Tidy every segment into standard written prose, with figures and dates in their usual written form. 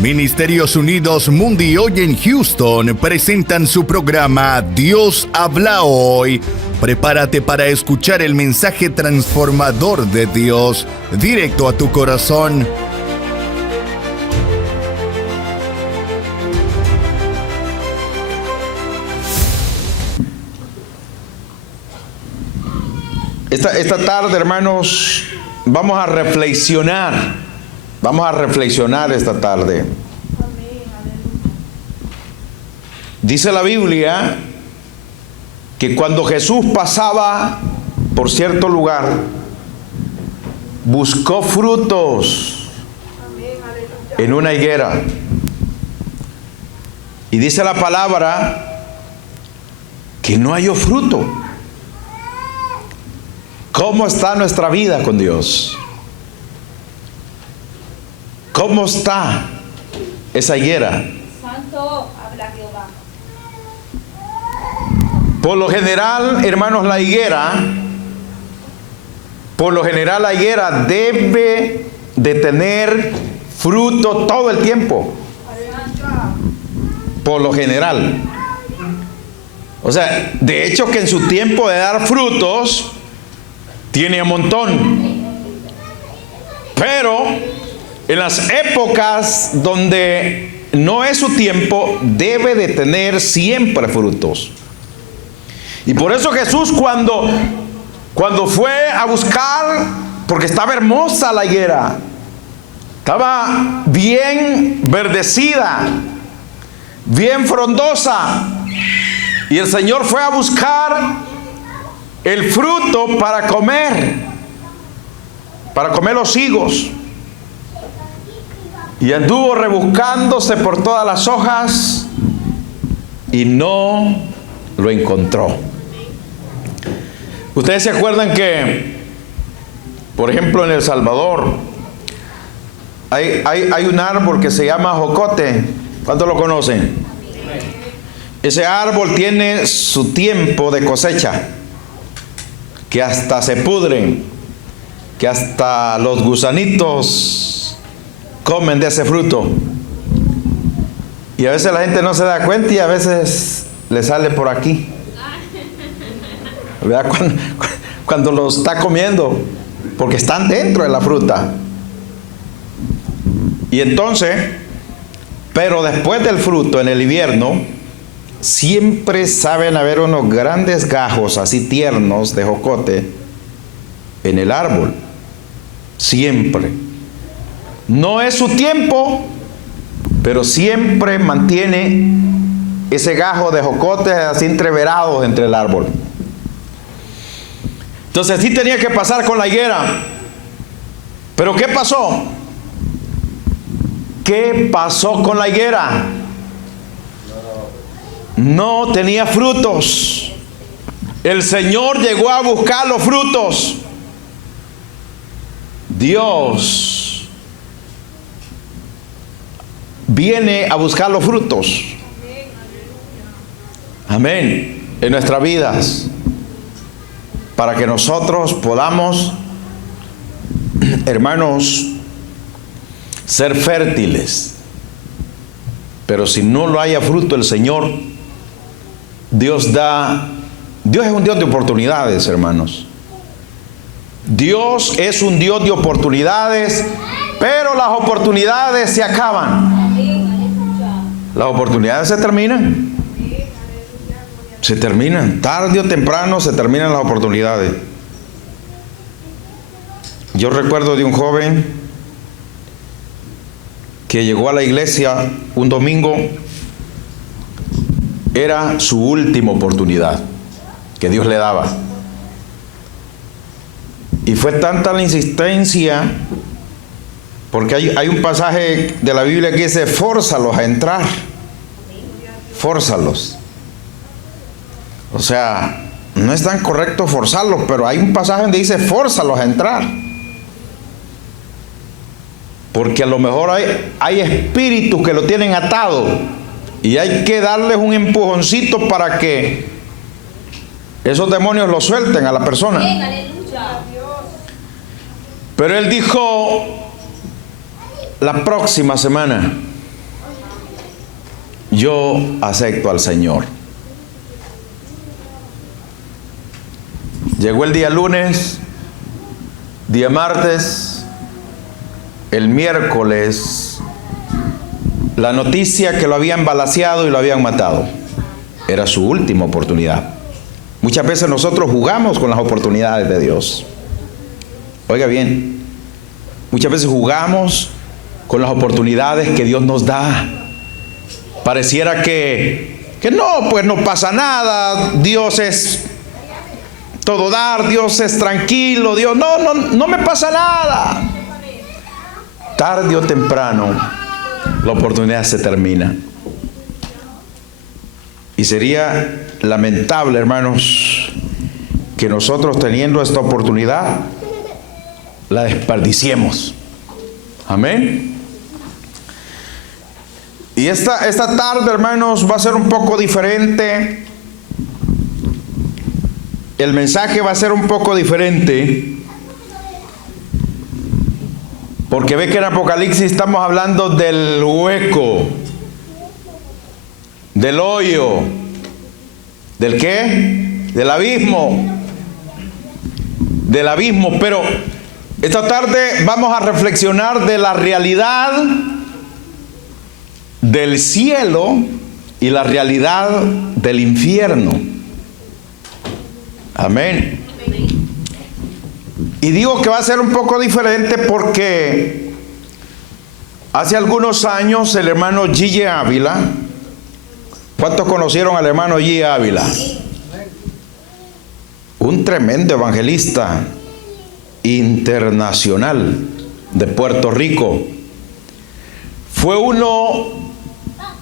Ministerios Unidos Mundi hoy en Houston presentan su programa Dios habla hoy. Prepárate para escuchar el mensaje transformador de Dios directo a tu corazón. Esta tarde, hermanos, vamos a reflexionar. Vamos a reflexionar esta tarde. Dice la Biblia que cuando Jesús pasaba por cierto lugar, buscó frutos en una higuera. Y dice la palabra que no halló fruto. ¿Cómo está nuestra vida con Dios? ¿Cómo está esa higuera? Santo habla Jehová. Por lo general, hermanos, la higuera debe de tener fruto todo el tiempo. Por lo general. O sea, de hecho que en su tiempo de dar frutos, tiene un montón. Pero en las épocas donde no es su tiempo, debe de tener siempre frutos. Y por eso Jesús cuando fue a buscar, porque estaba hermosa la higuera, estaba bien verdecida, bien frondosa, y el Señor fue a buscar el fruto para comer los higos. Y anduvo rebuscándose por todas las hojas y no lo encontró. Ustedes se acuerdan que, por ejemplo, en El Salvador hay un árbol que se llama jocote. ¿Cuántos lo conocen? Ese árbol tiene su tiempo de cosecha, que hasta se pudren, que hasta los gusanitos comen de ese fruto. Y a veces la gente no se da cuenta y a veces le sale por aquí. ¿Verdad? Cuando lo está comiendo, porque están dentro de la fruta. Y entonces, pero después del fruto, en el invierno, siempre saben haber unos grandes gajos así tiernos de jocote en el árbol. Siempre. No es su tiempo, pero siempre mantiene ese gajo de jocote así entreverados entre el árbol. Entonces así tenía que pasar con la higuera. Pero ¿qué pasó? ¿Qué pasó con la higuera? No tenía frutos. El Señor llegó a buscar los frutos. Dios viene a buscar los frutos. Amén. En nuestras vidas. Para que nosotros podamos, hermanos, ser fértiles. Pero si no lo haya fruto el Señor, Dios es un Dios de oportunidades, hermanos. Dios es un Dios de oportunidades, pero las oportunidades se acaban. Las oportunidades se terminan. Se terminan. Tarde o temprano se terminan las oportunidades. Yo recuerdo de un joven que llegó a la iglesia un domingo. Era su última oportunidad que Dios le daba. Y fue tanta la insistencia, porque hay un pasaje de la Biblia que dice, fórzalos a entrar. Fórzalos. O sea, no es tan correcto forzarlos, pero hay un pasaje donde dice, fórzalos a entrar. Porque a lo mejor hay espíritus que lo tienen atado. Y hay que darles un empujoncito para que esos demonios lo suelten a la persona. Pero él dijo, la próxima semana yo acepto al Señor. Llegó el día lunes, día martes, el miércoles, la noticia que lo habían balaceado y lo habían matado. Era su última oportunidad. Muchas veces nosotros jugamos con las oportunidades de Dios. Oiga bien, muchas veces jugamos con las oportunidades que Dios nos da. Pareciera que no, pues no pasa nada, Dios es todo dar, Dios es tranquilo, Dios, no me pasa nada. Tarde o temprano, la oportunidad se termina. Y sería lamentable, hermanos, que nosotros teniendo esta oportunidad, la desperdiciemos. Amén. Y esta tarde, hermanos, va a ser un poco diferente. El mensaje va a ser un poco diferente. Porque ve que en Apocalipsis estamos hablando del hueco, del hoyo, ¿del qué? Del abismo. Del abismo. Pero esta tarde vamos a reflexionar de la realidad del cielo y la realidad del infierno. Amén. Y digo que va a ser un poco diferente porque hace algunos años el hermano G. Ávila, ¿cuántos conocieron al hermano G. Ávila? Un tremendo evangelista internacional de Puerto Rico. Fue uno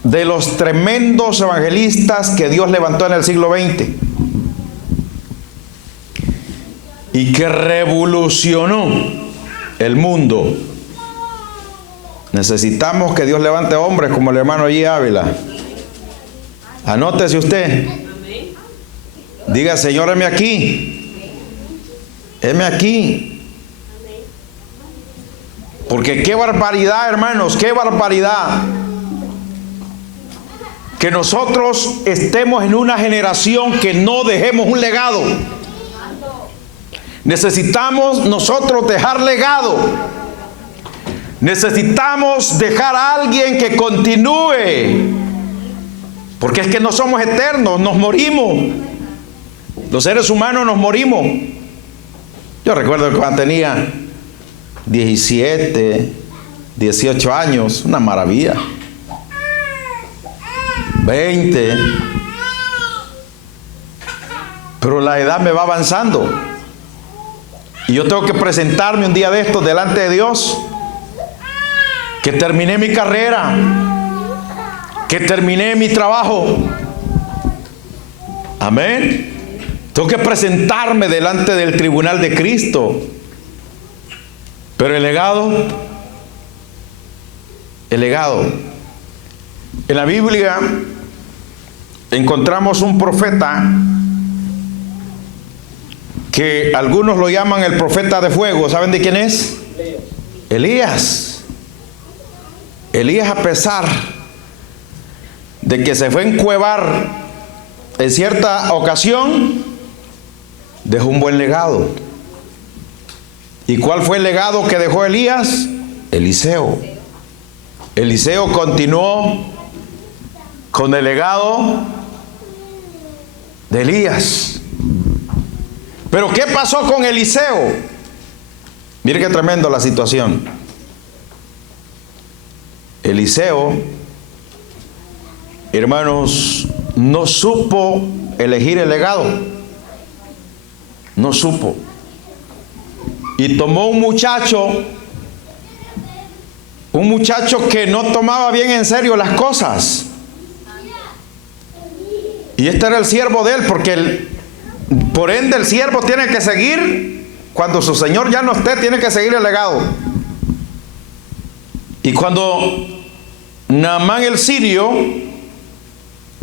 de los tremendos evangelistas que Dios levantó en el siglo XX y que revolucionó el mundo. Necesitamos que Dios levante hombres como el hermano G. Ávila. Anótese usted. Diga: Señor, heme aquí. Heme aquí. Porque qué barbaridad, hermanos, qué barbaridad que nosotros estemos en una generación que no dejemos un legado. Necesitamos nosotros dejar legado. Necesitamos dejar a alguien que continúe. Porque es que no somos eternos, nos morimos. Los seres humanos nos morimos. Yo recuerdo que cuando tenía 17, 18 años, una maravilla. 20. Pero la edad me va avanzando. Y yo tengo que presentarme un día de estos delante de Dios. Que terminé mi carrera. Que terminé mi trabajo. Amén. Tengo que presentarme delante del tribunal de Cristo. Pero el legado. En la Biblia encontramos un profeta que algunos lo llaman el profeta de fuego. ¿Saben de quién es? Elías. Elías, a pesar de que se fue a encuevar en cierta ocasión, dejó un buen legado. ¿Y cuál fue el legado que dejó Elías? Eliseo. Eliseo continuó con el legado de Elías. Pero ¿qué pasó con Eliseo? Mire qué tremendo la situación. Eliseo, hermanos, no supo elegir el legado. No supo. Y tomó un muchacho que no tomaba bien en serio las cosas. Y este era el siervo de él, porque por ende el siervo tiene que seguir, cuando su señor ya no esté, tiene que seguir el legado. Y cuando Naamán el sirio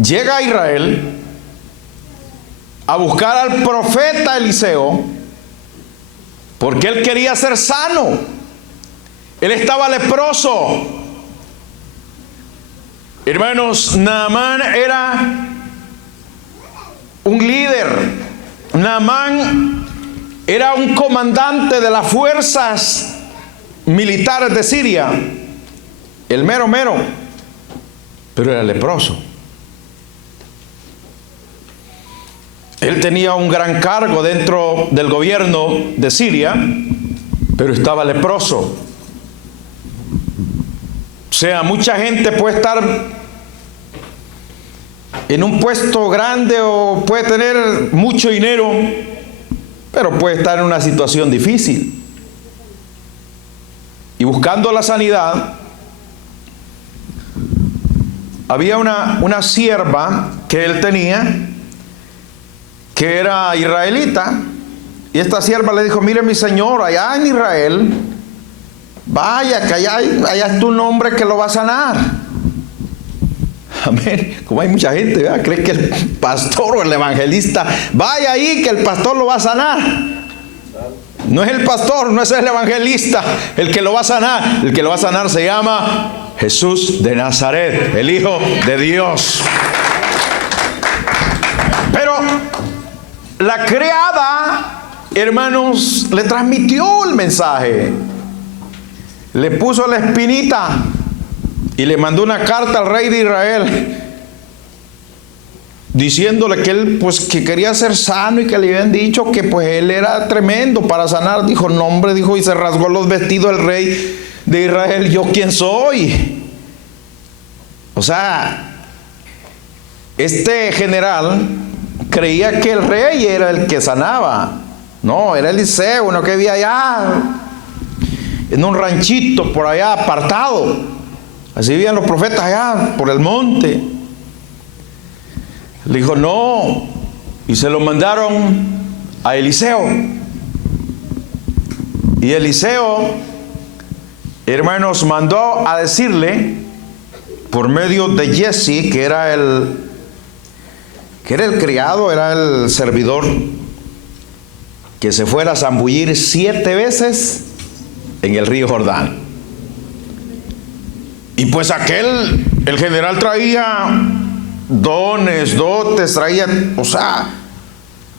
llega a Israel a buscar al profeta Eliseo, porque él quería ser sano, él estaba leproso. Hermanos, Naamán era un líder. Naamán era un comandante de las fuerzas militares de Siria. El mero mero. Pero era leproso. Él tenía un gran cargo dentro del gobierno de Siria, pero estaba leproso. O sea, mucha gente puede estar en un puesto grande o puede tener mucho dinero, pero puede estar en una situación difícil. Y buscando la sanidad, había una sierva que él tenía, que era israelita, y esta sierva le dijo: mire, mi señor, allá en Israel, vaya, que allá es tu nombre que lo va a sanar. Amén. Como hay mucha gente, ¿verdad?, cree que el pastor o el evangelista, vaya ahí que el pastor lo va a sanar. No es el pastor, no es el evangelista el que lo va a sanar. El que lo va a sanar se llama Jesús de Nazaret, el Hijo de Dios. Pero la criada, hermanos, le transmitió el mensaje. Le puso la espinita y le mandó una carta al rey de Israel diciéndole que él, pues, que quería ser sano y que le habían dicho que pues él era tremendo para sanar. Dijo: no, hombre, dijo, y se rasgó los vestidos el rey de Israel. ¿Yo quién soy? O sea, este general creía que el rey era el que sanaba. No, era Eliseo, uno que vivía allá en un ranchito por allá apartado. Así vivían los profetas allá por el monte. Le dijo: no, y se lo mandaron a Eliseo. Y Eliseo, hermanos, mandó a decirle por medio de Giezi, que era el criado, era el servidor, que se fuera a zambullir 7 veces en el río Jordán. Y pues el general traía dones, dotes, traía, o sea,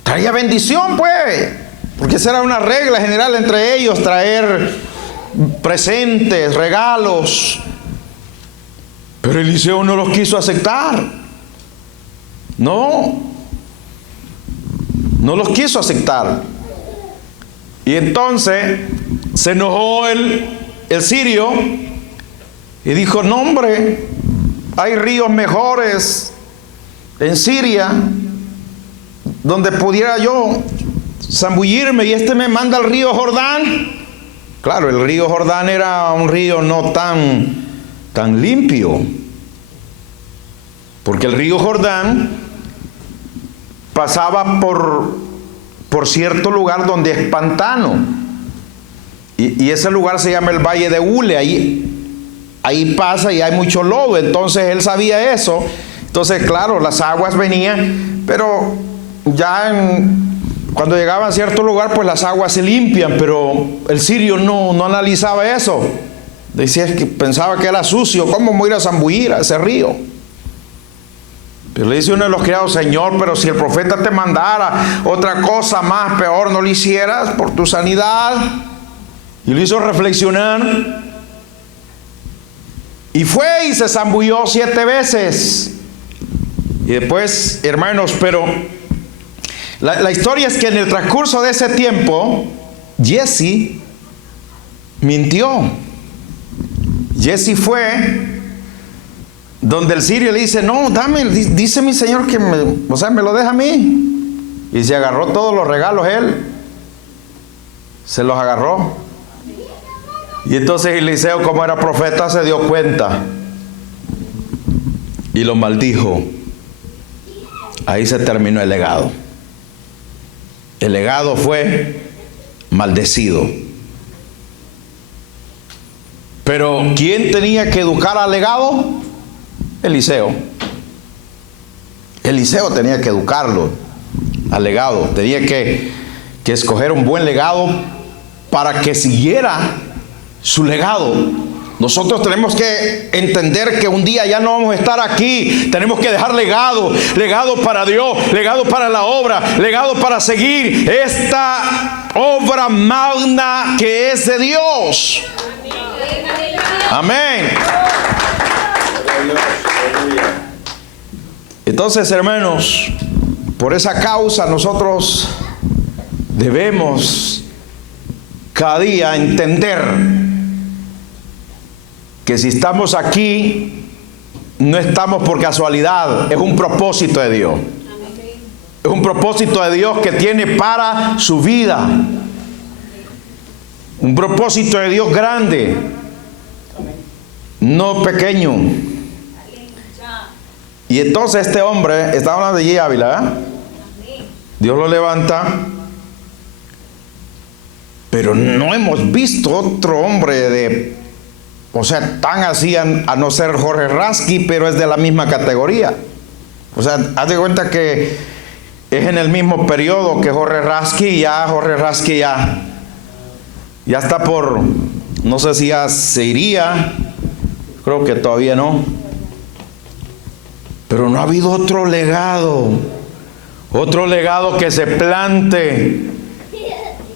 traía bendición, pues, porque esa era una regla general entre ellos, traer presentes, regalos. Pero Eliseo no los quiso aceptar. No los quiso aceptar. Y entonces se enojó el sirio y dijo: no, hombre, hay ríos mejores en Siria donde pudiera yo zambullirme, y este me manda al río Jordán. Claro, el río Jordán era un río no tan limpio, porque el río Jordán pasaba por cierto lugar donde es pantano, y ese lugar se llama el Valle de Ule. Ahí pasa y hay mucho lodo. Entonces él sabía eso. Entonces, claro, las aguas venían, pero ya cuando llegaban a cierto lugar, pues las aguas se limpian. Pero el sirio no analizaba eso. Decía que pensaba que era sucio. ¿Cómo voy a ir a zambullir a ese río? Pero le dice uno de los criados: Señor, pero si el profeta te mandara otra cosa más peor, ¿no lo hicieras por tu sanidad? Y lo hizo reflexionar. Y fue y se zambulló 7 veces. Y después, hermanos, pero la historia es que en el transcurso de ese tiempo, Giezi mintió. Giezi fue donde el sirio le dice: no, dame, dice mi señor que me lo deja a mí. Y se agarró todos los regalos él. Se los agarró. Y entonces Eliseo, como era profeta, se dio cuenta y lo maldijo. Ahí se terminó el legado. El legado fue maldecido. Pero ¿quién tenía que educar al legado? Eliseo. Eliseo tenía que educarlo al legado. Tenía que escoger un buen legado para que siguiera su legado. Nosotros tenemos que entender que un día ya no vamos a estar aquí. Tenemos que dejar legado, legado para Dios, legado para la obra, legado para seguir esta obra magna que es de Dios. Amén. Entonces, hermanos, por esa causa nosotros debemos cada día entender que si estamos aquí, no estamos por casualidad, es un propósito de Dios. Es un propósito de Dios que tiene para su vida. Un propósito de Dios grande, no pequeño. Y entonces este hombre, está hablando de G. Ávila, ¿eh? Dios lo levanta, pero no hemos visto otro hombre tan así, a no ser Jorge Rasky, pero es de la misma categoría. O sea, haz de cuenta que es en el mismo periodo que Jorge Rasky. Jorge Rasky ya está por, no sé si ya se iría, creo que todavía no. Pero no ha habido otro legado que se plante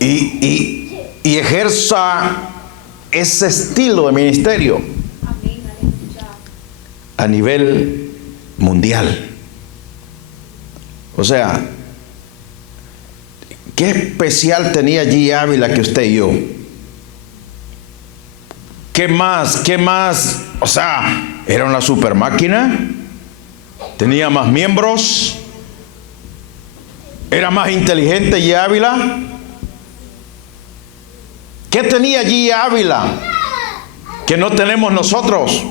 y ejerza ese estilo de ministerio a nivel mundial. O sea, ¿qué especial tenía G. Ávila que usted y yo? ¿Qué más? O sea, era una super máquina, tenía más miembros, era más inteligente G. Ávila. ¿Qué tenía G. Ávila que no tenemos nosotros?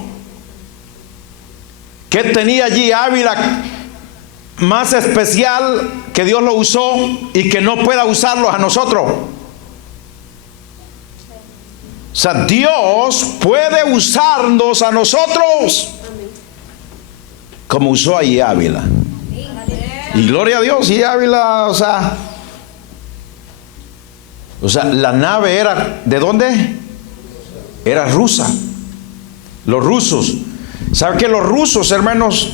¿Qué tenía G. Ávila más especial que Dios lo usó y que no pueda usarlo a nosotros? O sea, Dios puede usarnos a nosotros como usó a G. Ávila. Y gloria a Dios, G. Ávila, o sea, la nave era, ¿de dónde? Era rusa. Los rusos. ¿Saben que los rusos, hermanos,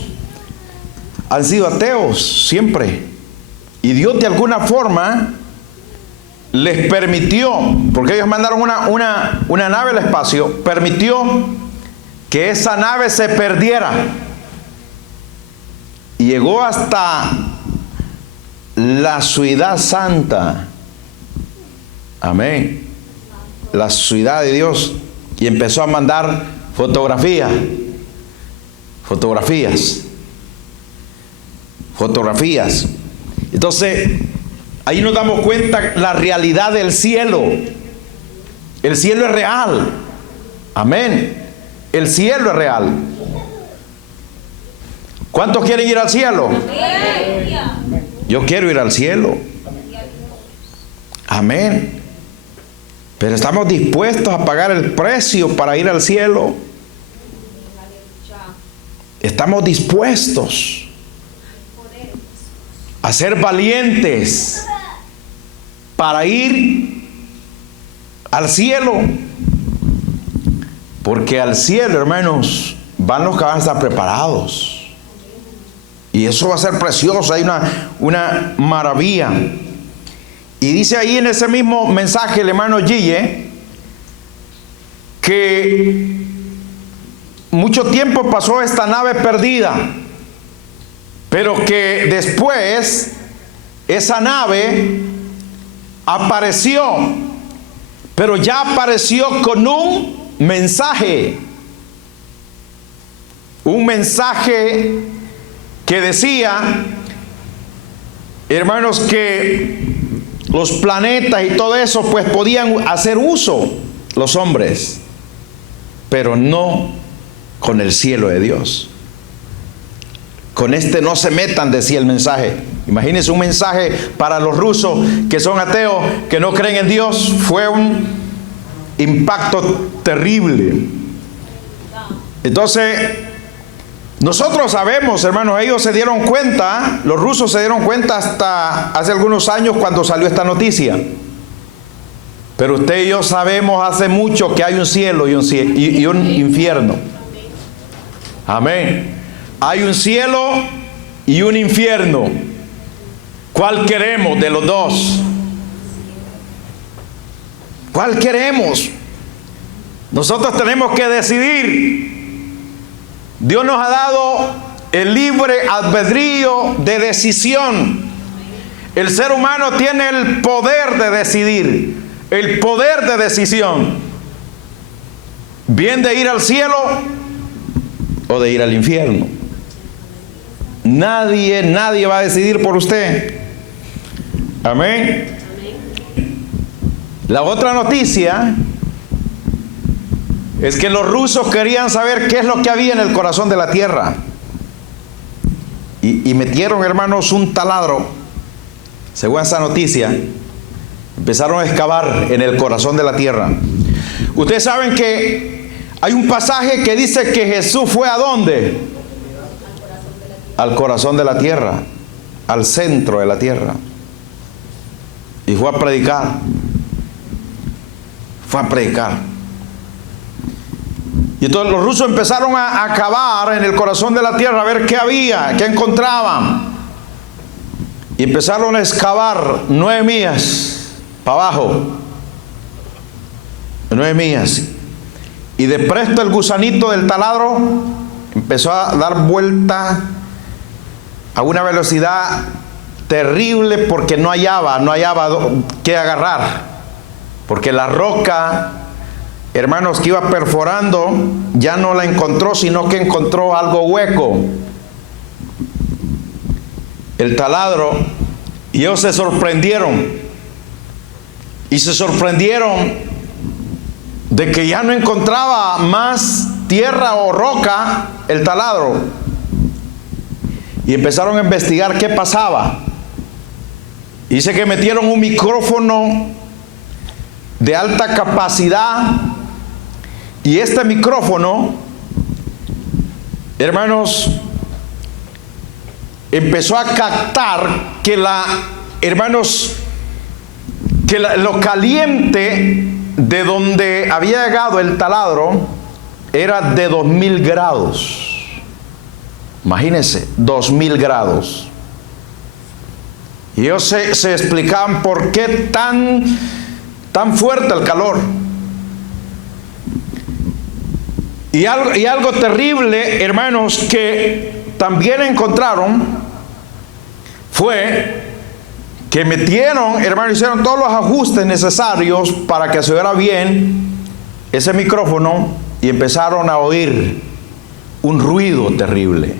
han sido ateos siempre? Y Dios de alguna forma les permitió, porque ellos mandaron una nave al espacio, permitió que esa nave se perdiera. Y llegó hasta la ciudad santa. Amén. La ciudad de Dios. Y empezó a mandar fotografías. Entonces, ahí nos damos cuenta la realidad del cielo. El cielo es real. Amén. El cielo es real. ¿Cuántos quieren ir al cielo? Yo quiero ir al cielo. Amén. Pero estamos dispuestos a pagar el precio para ir al cielo. Estamos dispuestos a ser valientes para ir al cielo. Porque al cielo, hermanos, van los que van a estar preparados. Y eso va a ser precioso. Hay una maravilla. Y dice ahí en ese mismo mensaje el hermano Gille que mucho tiempo pasó esta nave perdida, pero que después esa nave apareció, pero ya apareció con un mensaje que decía, hermanos, que los planetas y todo eso pues podían hacer uso los hombres, pero no con el cielo de Dios. Con este no se metan, decía el mensaje. Imagínense un mensaje para los rusos que son ateos, que no creen en Dios. Fue un impacto terrible. Entonces, nosotros sabemos, hermanos, ellos se dieron cuenta, los rusos se dieron cuenta hasta hace algunos años cuando salió esta noticia. Pero usted y yo sabemos hace mucho que hay un cielo y un infierno. Amén. Hay un cielo y un infierno. ¿Cuál queremos de los dos? ¿Cuál queremos? Nosotros tenemos que decidir. Dios nos ha dado el libre albedrío de decisión. El ser humano tiene el poder de decidir, el poder de decisión. Bien de ir al cielo o de ir al infierno. Nadie va a decidir por usted. Amén. La otra noticia es que los rusos querían saber qué es lo que había en el corazón de la tierra. Y metieron, hermanos, un taladro. Según esa noticia, empezaron a excavar en el corazón de la tierra. Ustedes saben que hay un pasaje que dice que Jesús fue ¿a dónde? Al corazón de la tierra, al centro de la tierra. Y fue a predicar. Fue a predicar. Y entonces los rusos empezaron a cavar en el corazón de la tierra a ver qué había, qué encontraban. Y empezaron a excavar 9 millas para abajo. 9 millas. Y de presto el gusanito del taladro empezó a dar vuelta a una velocidad terrible porque no hallaba qué agarrar. Porque la roca, hermanos, que iba perforando, ya no la encontró, sino que encontró algo hueco. El taladro, y ellos se sorprendieron. Y se sorprendieron de que ya no encontraba más tierra o roca el taladro. Y empezaron a investigar qué pasaba. Dice que metieron un micrófono de alta capacidad. Y este micrófono, hermanos, empezó a captar que lo caliente de donde había llegado el taladro era de 2000 grados. Imagínense, 2000 grados. Y ellos se explicaban por qué tan fuerte el calor. Y algo terrible, hermanos, que también encontraron fue que metieron, hermanos, hicieron todos los ajustes necesarios para que se oyera bien ese micrófono y empezaron a oír un ruido terrible.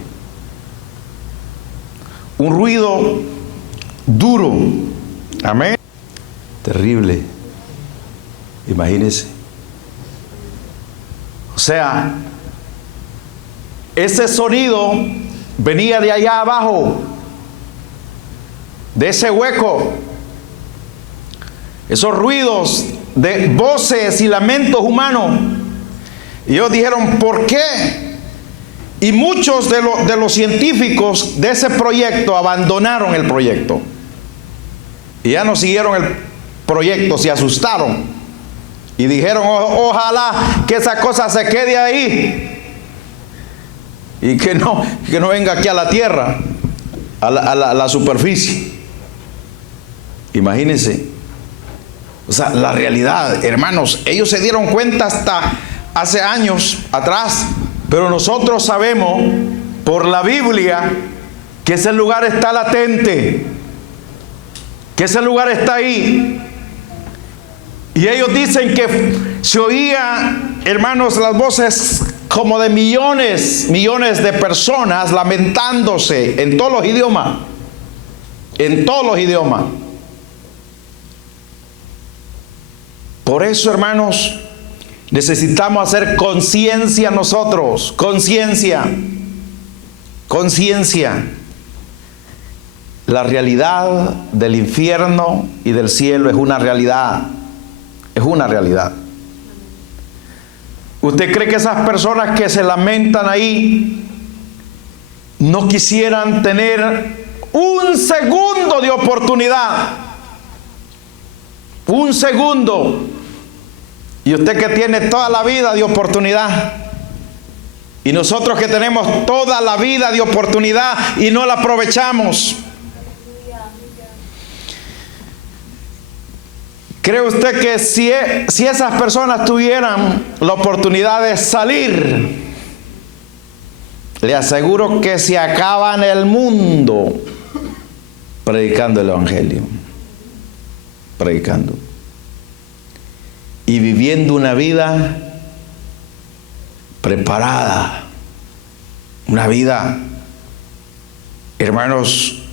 Un ruido duro. Amén. Terrible. Imagínense. O sea, ese sonido venía de allá abajo, de ese hueco. Esos ruidos de voces y lamentos humanos. Y ellos dijeron, ¿por qué? Y muchos de los científicos de ese proyecto abandonaron el proyecto. Y ya no siguieron el proyecto, se asustaron. Y dijeron, ojalá que esa cosa se quede ahí. Y que no venga aquí a la tierra, a la superficie. Imagínense. O sea, la realidad, hermanos, ellos se dieron cuenta hasta hace años atrás. Pero nosotros sabemos por la Biblia que ese lugar está latente, que ese lugar está ahí. Y ellos dicen que se oía, hermanos, las voces como de millones de personas lamentándose en todos los idiomas. En todos los idiomas. Por eso, hermanos, necesitamos hacer conciencia nosotros, conciencia. La realidad del infierno y del cielo es una realidad. Es una realidad. ¿Usted cree que esas personas que se lamentan ahí no quisieran tener un segundo de oportunidad Un segundo. Y usted que tiene toda la vida de oportunidad. Y nosotros que tenemos toda la vida de oportunidad y no la aprovechamos. ¿Cree usted que si esas personas tuvieran la oportunidad de salir, le aseguro que se acaban el mundo predicando el Evangelio? Predicando. Y viviendo una vida preparada. Una vida, hermanos,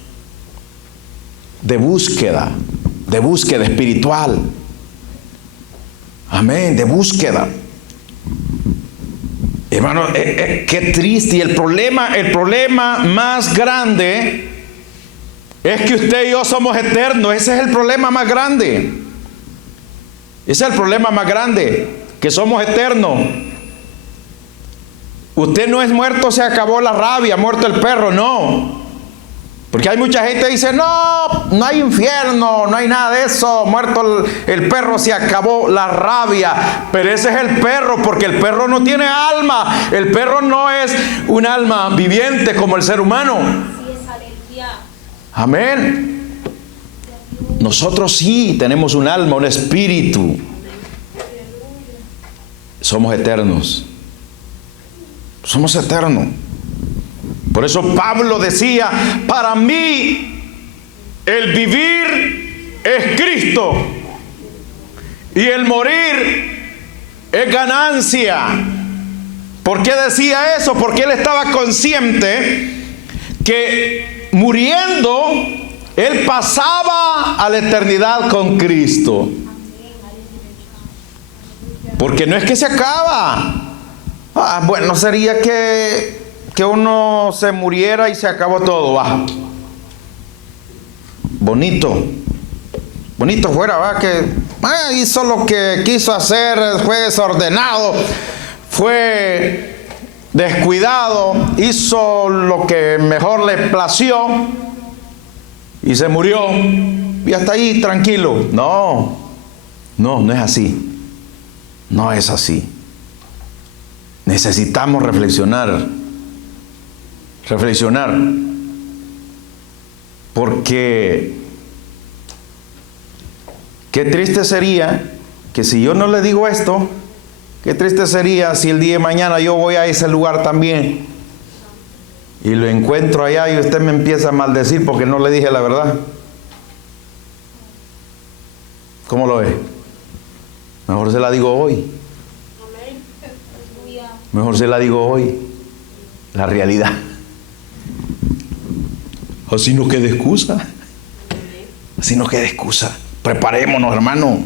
de búsqueda espiritual. Amén, de búsqueda. Hermano, qué triste. Y el problema más grande es que usted y yo somos eternos. Ese es el problema más grande. Ese es el problema más grande, que somos eternos. Usted no es muerto, se acabó la rabia, muerto el perro, no. Porque hay mucha gente que dice, no hay infierno, no hay nada de eso, muerto el perro, se acabó la rabia. Pero ese es el perro, porque el perro no tiene alma. El perro no es un alma viviente como el ser humano. Amén. Nosotros sí tenemos un alma, un espíritu. Somos eternos. Somos eternos. Por eso Pablo decía, para mí el vivir es Cristo y el morir es ganancia. ¿Por qué decía eso? Porque él estaba consciente que muriendo él pasaba a la eternidad con Cristo. Porque no es que se acaba. Bueno, sería que uno se muriera y se acabó todo, va. Bonito fuera, va, que hizo lo que quiso hacer, fue desordenado, fue descuidado, hizo lo que mejor le plació y se murió y hasta ahí tranquilo. No es así. No es así. Necesitamos reflexionar. Porque qué triste sería que si yo no le digo esto, qué triste sería si el día de mañana yo voy a ese lugar también y lo encuentro allá y usted me empieza a maldecir porque no le dije la verdad. ¿Cómo lo ve? Mejor se la digo hoy. Mejor se la digo hoy. La realidad. Así no queda excusa. Así no queda excusa. Preparémonos, hermano.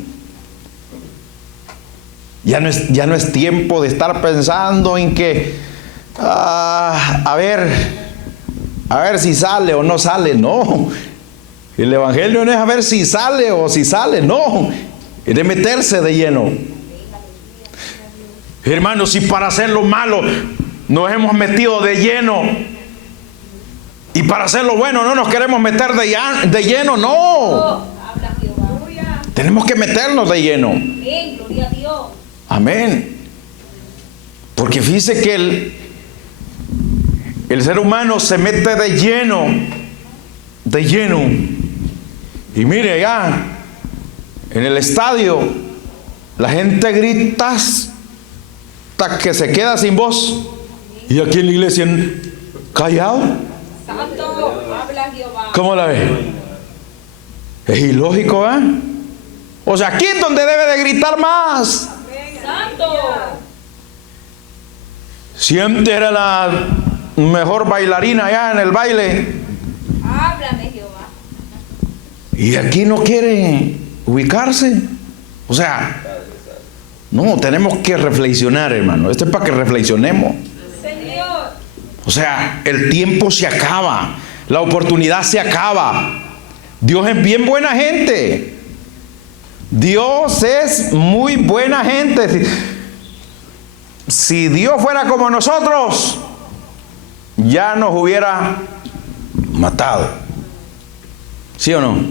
Ya no es tiempo de estar pensando en que a ver si sale o no sale. No. El evangelio no es a ver si sale o si sale. No. Es de meterse de lleno. Hermanos, si para hacer lo malo nos hemos metido de lleno y para hacer lo bueno no nos queremos meter de lleno, no. Tenemos que meternos de lleno. Gloria a Dios. Amén. Porque fíjese que el ser humano se mete de lleno. Y mire, allá en el estadio la gente grita hasta que se queda sin voz. Y aquí en la iglesia, callado. Santo, habla Jehová. ¿Cómo la ve? Es ilógico, ¿eh? O sea, aquí es donde debe de gritar más. Santo. Siempre era la mejor bailarina allá en el baile. Háblame, Jehová. Y aquí no quiere ubicarse. O sea, no, tenemos que reflexionar, hermano. Esto es para que reflexionemos. Señor. O sea, el tiempo se acaba. La oportunidad se acaba. Dios es bien buena gente. Dios es muy buena gente. Si Dios fuera como nosotros, ya nos hubiera matado. ¿Sí o no?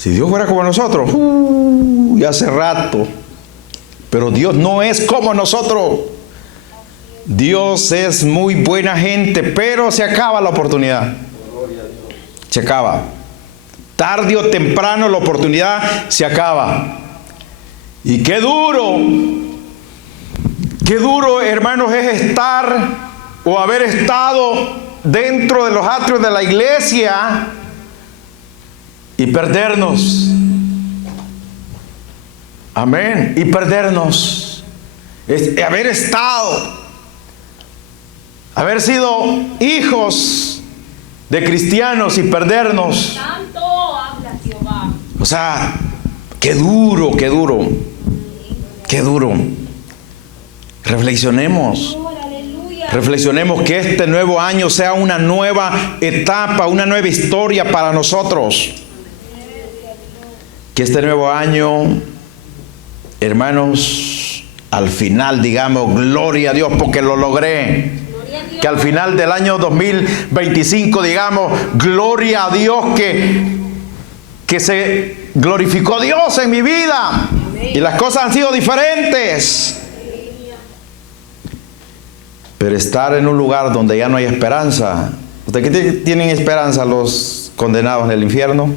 Si Dios fuera como nosotros, ya hace rato. Pero Dios no es como nosotros. Dios es muy buena gente, pero se acaba la oportunidad. Se acaba. Tarde o temprano la oportunidad se acaba. Y qué duro, hermanos, es estar o haber estado dentro de los atrios de la iglesia y perdernos. Amén. Y perdernos. Haber estado, haber sido hijos de cristianos y perdernos. Santo, habla Jehová. O sea, qué duro, qué duro. Qué duro. Reflexionemos. Aleluya. Reflexionemos que este nuevo año sea una nueva etapa, una nueva historia para nosotros. Que este nuevo año, hermanos, al final digamos, gloria a Dios porque lo logré. Que al final del año 2025 digamos, gloria a Dios que se glorificó Dios en mi vida. Y las cosas han sido diferentes. Pero estar en un lugar donde ya no hay esperanza. ¿Ustedes qué tienen esperanza los condenados en el infierno?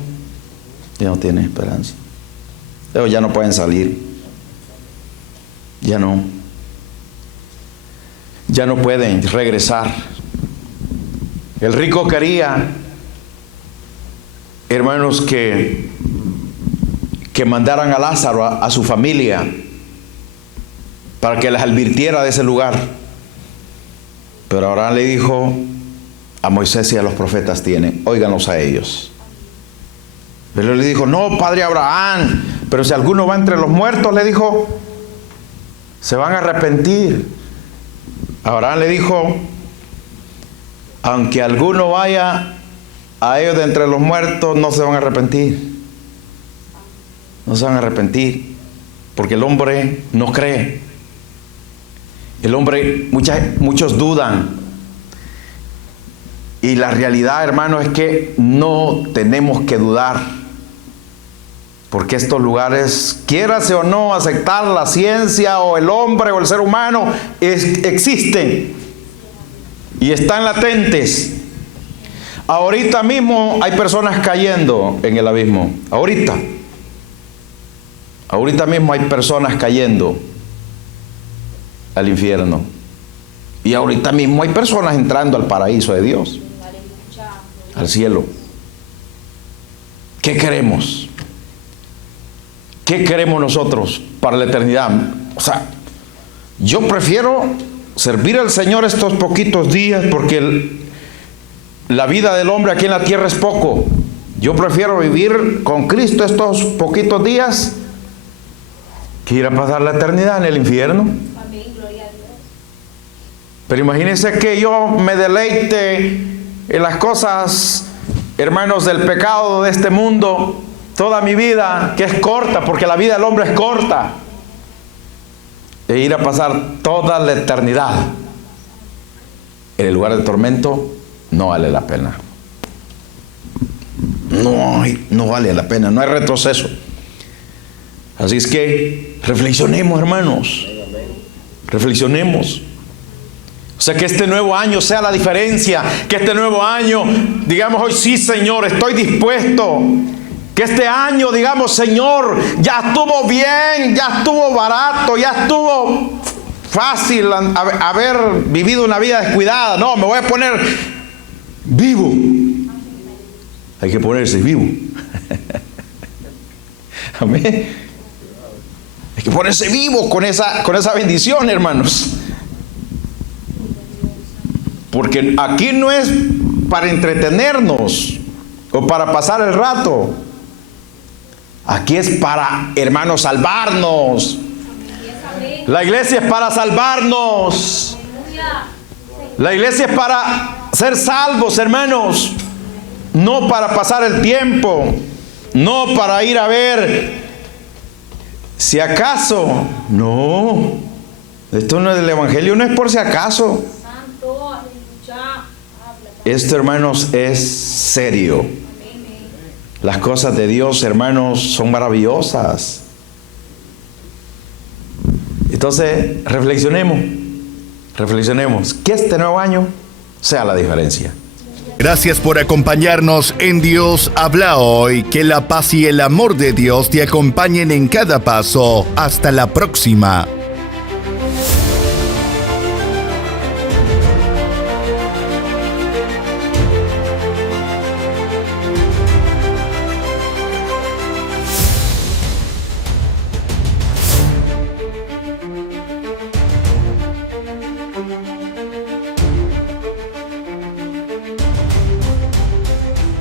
Ya no tienen esperanza. Ellos ya no pueden salir. Ya no pueden regresar. El rico quería, hermanos, que mandaran a Lázaro a su familia para que les advirtiera de ese lugar. Pero ahora le dijo, a Moisés y a los profetas tiene, óiganlos a ellos. Pero le dijo, no, padre Abraham, pero si alguno va entre los muertos, le dijo, se van a arrepentir. Abraham le dijo, aunque alguno vaya a ellos de entre los muertos, no se van a arrepentir. No se van a arrepentir, porque el hombre no cree. El hombre, muchos dudan. Y la realidad, hermano, es que no tenemos que dudar. Porque estos lugares, quiérase o no aceptar la ciencia o el hombre o el ser humano, existen. Y están latentes. Ahorita mismo hay personas cayendo en el abismo. Ahorita mismo hay personas cayendo al infierno. Y ahorita mismo hay personas entrando al paraíso de Dios, al cielo. ¿Qué queremos? ¿Qué queremos nosotros para la eternidad? O sea, yo prefiero servir al Señor estos poquitos días porque la vida del hombre aquí en la tierra es poco. Yo prefiero vivir con Cristo estos poquitos días que ir a pasar la eternidad en el infierno. Pero imagínense que yo me deleite en las cosas, hermanos, del pecado de este mundo toda mi vida, que es corta, porque la vida del hombre es corta, e ir a pasar toda la eternidad en el lugar de tormento, no vale la pena. No vale la pena, no hay retroceso. Así es que reflexionemos, hermanos, reflexionemos. O sea, que este nuevo año sea la diferencia, que este nuevo año digamos hoy, sí, Señor, estoy dispuesto. Que este año digamos, Señor, ya estuvo bien, ya estuvo barato, ya estuvo fácil haber vivido una vida descuidada. No, me voy a poner vivo. Hay que ponerse vivo. Amén. Hay que ponerse vivo con esa bendición, hermanos. Porque aquí no es para entretenernos o para pasar el rato. Aquí es para, hermanos, salvarnos. La iglesia es para salvarnos. La iglesia es para ser salvos, hermanos. No para pasar el tiempo. No para ir a ver si acaso. No. Esto no es del evangelio, no es por si acaso. Esto, hermanos, es serio. Las cosas de Dios, hermanos, son maravillosas. Entonces, reflexionemos, que este nuevo año sea la diferencia. Gracias por acompañarnos en Dios habla hoy. Que la paz y el amor de Dios te acompañen en cada paso. Hasta la próxima.